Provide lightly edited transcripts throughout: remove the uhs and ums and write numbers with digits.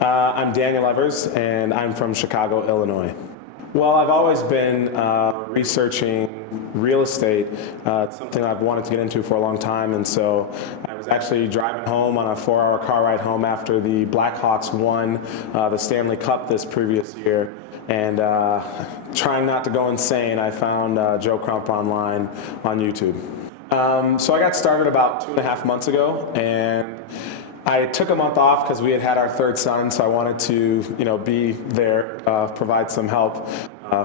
I'm Daniel Evers, and I'm from Chicago, Illinois. Well, I've always been researching real estate. It's something I've wanted to get into for a long time, and so I was actually driving home on a 4-hour car ride home after the Blackhawks won the Stanley Cup this previous year. And trying not to go insane, I found Joe Crump online on YouTube. So I got started about 2.5 months ago, and I took a month off because we had our third son, so I wanted to, be there, provide some help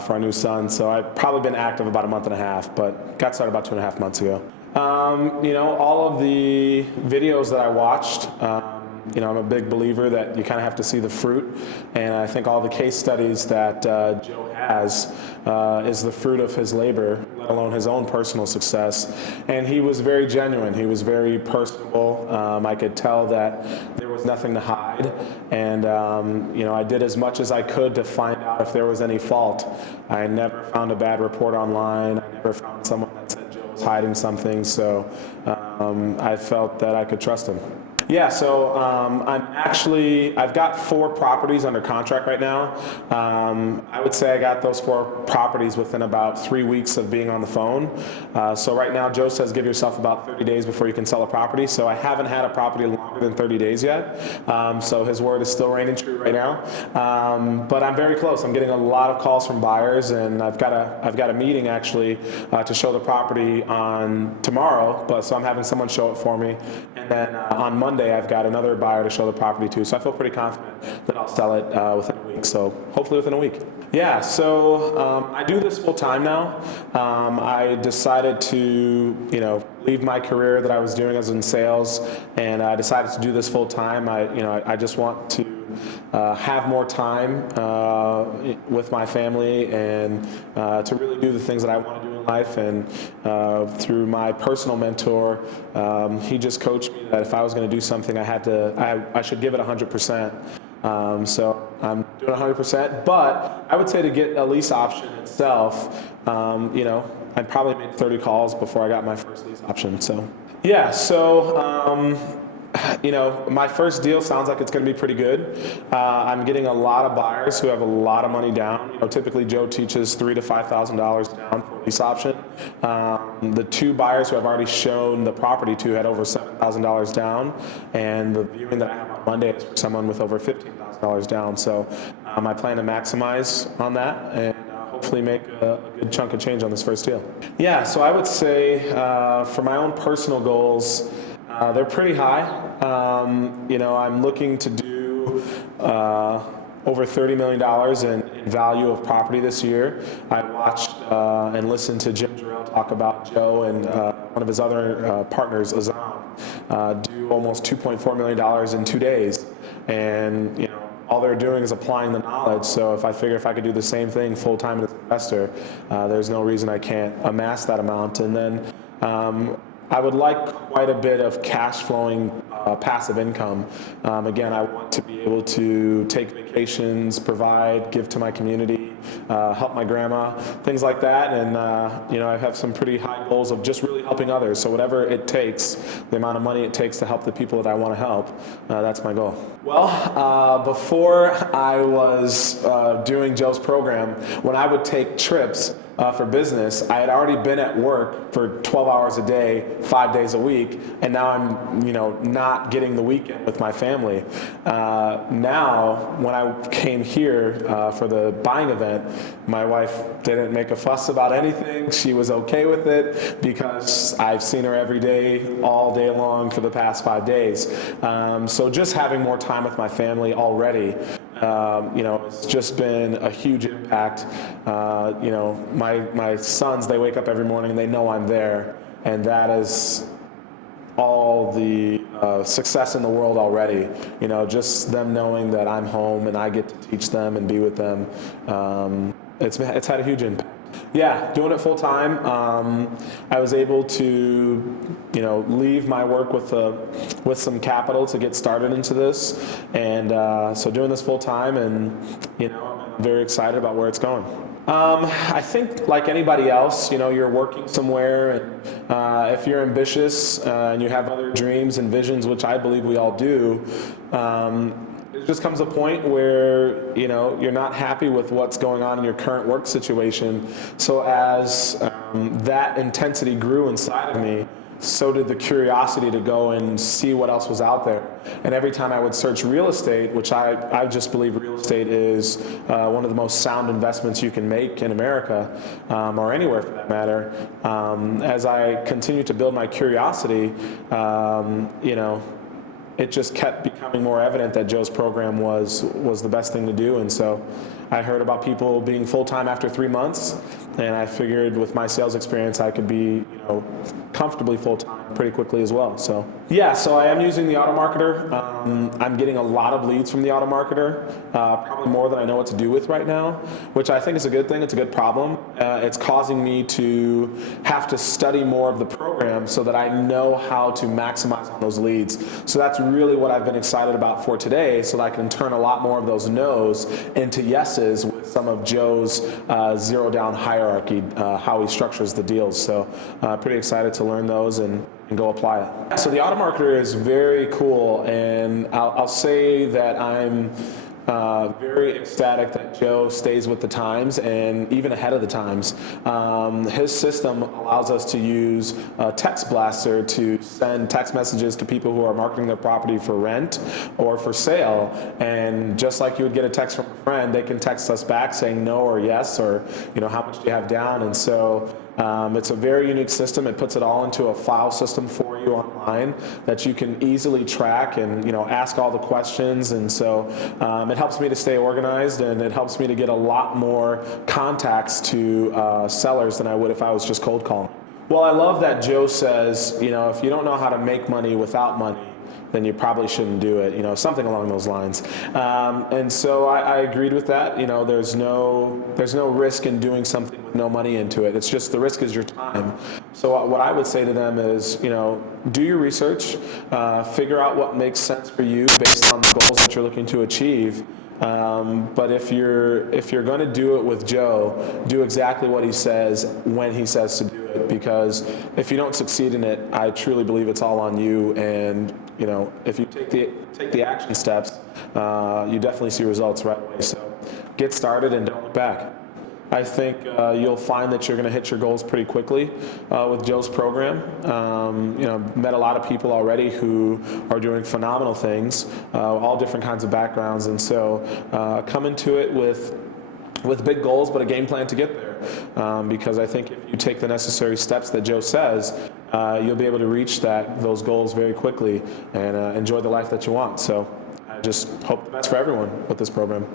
for our new son. So I've probably been active about a month and a half, but got started about 2.5 months ago. All of the videos that I watched, I'm a big believer that you kind of have to see the fruit, and I think all the case studies that Joe has is the fruit of his labor, let alone his own personal success. And he was very genuine. He was very personable. I could tell that there was nothing to hide, and I did as much as I could to find out if there was any fault. I never found a bad report online. I never found someone that said Joe was hiding something, so I felt that I could trust him. Yeah, so I've got 4 properties under contract right now. I would say I got those 4 properties within about 3 weeks of being on the phone. So right now, Joe says give yourself about 30 days before you can sell a property. So I haven't had a property longer than 30 days yet. So his word is still reigning true right now. But I'm very close. I'm getting a lot of calls from buyers, and I've got a meeting actually to show the property on tomorrow. So I'm having someone show it for me, and then on Monday I've got another buyer to show the property to, so I feel pretty confident that I'll sell it within a week, so hopefully within a week. Yeah, so I do this full time now. I decided to, leave my career that I was doing as in sales, and I decided to do this full time. I just want to have more time with my family and to really do the things that I want to do in life. And through my personal mentor, he just coached me that if I was going to do something, I should give it 100%. So I'm doing 100%, but I would say to get a lease option itself, I probably made 30 calls before I got my first lease option. So yeah, my first deal sounds like it's going to be pretty good. I'm getting a lot of buyers who have a lot of money down. Typically Joe teaches $3,000 to $5,000 down for a lease option. The 2 buyers who I've already shown the property to had over $7,000 down, and the viewing that I have on Monday is for someone with over $15,000 down. So I plan to maximize on that and hopefully make a good chunk of change on this first deal. Yeah, so I would say for my own personal goals, they're pretty high. I'm looking to do over $30 million in value of property this year. I watched and listened to Jim Jarrell talk about Joe and one of his other partners, Azam, do almost $2.4 million in 2 days. And all they're doing is applying the knowledge. So if I could do the same thing full time as an investor, there's no reason I can't amass that amount. And then I would like quite a bit of cash flowing passive income. Again, I want to be able to take vacations, provide, give to my community, help my grandma, things like that. And I have some pretty high goals of just really helping others. So whatever it takes, the amount of money it takes to help the people that I want to help, that's my goal. Well, before I was doing Joe's program, when I would take trips for business, I had already been at work for 12 hours a day, 5 days a week, and now I'm, not getting the weekend with my family. Now, when I came here for the buying event, my wife didn't make a fuss about anything. She was okay with it because I've seen her every day, all day long for the past 5 days. So just having more time with my family already, it's just been a huge impact. My sons, they wake up every morning and they know I'm there, and that is all the success in the world already. Just them knowing that I'm home and I get to teach them and be with them. It's had a huge impact. Yeah, doing it full time. I was able to, leave my work with some capital to get started into this, and so doing this full time, and I'm very excited about where it's going. I think like anybody else, you're working somewhere, and if you're ambitious and you have other dreams and visions, which I believe we all do, there's just comes a point where you're not happy with what's going on in your current work situation. So as that intensity grew inside of me, so did the curiosity to go and see what else was out there. And every time I would search real estate, which I just believe real estate is one of the most sound investments you can make in America, or anywhere for that matter, as I continued to build my curiosity, it just kept becoming more evident that Joe's program was the best thing to do. And so I heard about people being full-time after 3 months, and I figured with my sales experience I could be comfortably full-time pretty quickly as well. So yeah, so I am using the Automarketer. I'm getting a lot of leads from the Automarketer, probably more than I know what to do with right now, which I think is a good thing. It's a good problem. It's causing me to have to study more of the program so that I know how to maximize on those leads. So that's really what I've been excited about for today, so that I can turn a lot more of those no's into yeses with some of Joe's zero down hierarchy, how he structures the deals. So pretty excited to learn those and go apply it. So the Automarketer is very cool, and I'll say that I'm very ecstatic that Joe stays with the times and even ahead of the times. His system allows us to use a text blaster to send text messages to people who are marketing their property for rent or for sale, and just like you would get a text from a friend, they can text us back saying no or yes, or how much do you have down. And so it's a very unique system. It puts it all into a file system for you online that you can easily track and ask all the questions. And so it helps me to stay organized, and it helps me to get a lot more contacts to sellers than I would if I was just cold calling. Well, I love that Joe says, if you don't know how to make money without money, then you probably shouldn't do it, something along those lines. And so I agreed with that. There's no risk in doing something with no money into it. It's just the risk is your time. So what I would say to them is, do your research, figure out what makes sense for you based on the goals that you're looking to achieve. But if you're going to do it with Joe, do exactly what he says when he says to do it, because if you don't succeed in it, I truly believe it's all on you. And if you take the action steps, you definitely see results right away. So get started and don't look back. I think you'll find that you're going to hit your goals pretty quickly with Joe's program. Met a lot of people already who are doing phenomenal things, all different kinds of backgrounds, and so come into it with big goals, but a game plan to get there. Because I think if you take the necessary steps that Joe says, you'll be able to reach those goals very quickly and enjoy the life that you want. So I just hope the best for everyone with this program.